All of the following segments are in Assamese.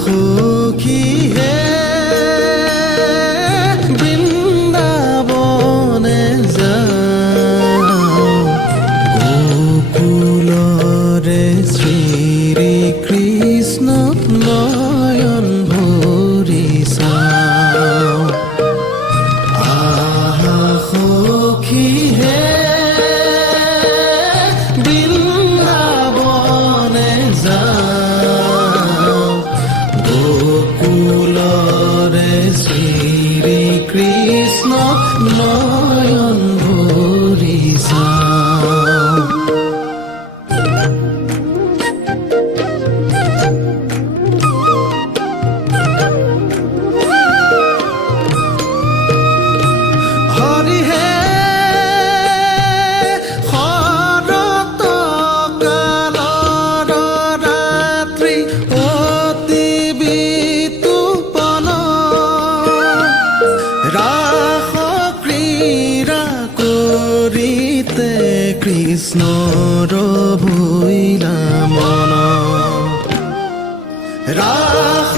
সখী হে বৃন্দাবনে যাওঁ গোকুলৰে শ্ৰী কৃষ্ণ নয়ন ভৰি চাওঁ সখী হে বৃন্দাবনে যাওঁ গোকুলৰে শ্ৰী কৃষ্ণ নয়ন ভৰি চাওঁ হৰি হে শৰৎ কালৰ ৰাত্ৰি অতি বিতুপন ৰাস ক্ৰীড়া কৰিতে কৃষ্ণৰ ভৈলা মন ৰাস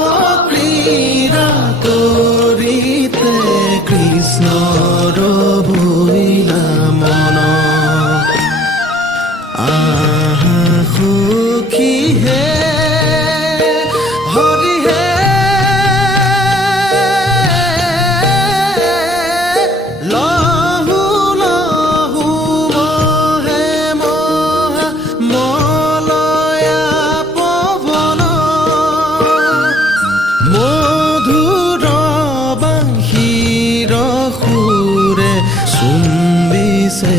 ক্ৰীড়া কৰিতে কৃষ্ণৰ ভৈলা মন সখী হে হৰি হে লহু লহু মহে মহা মলয়া পৱন মধুৰ বাঁশীৰ সুৰে চুম্বিছে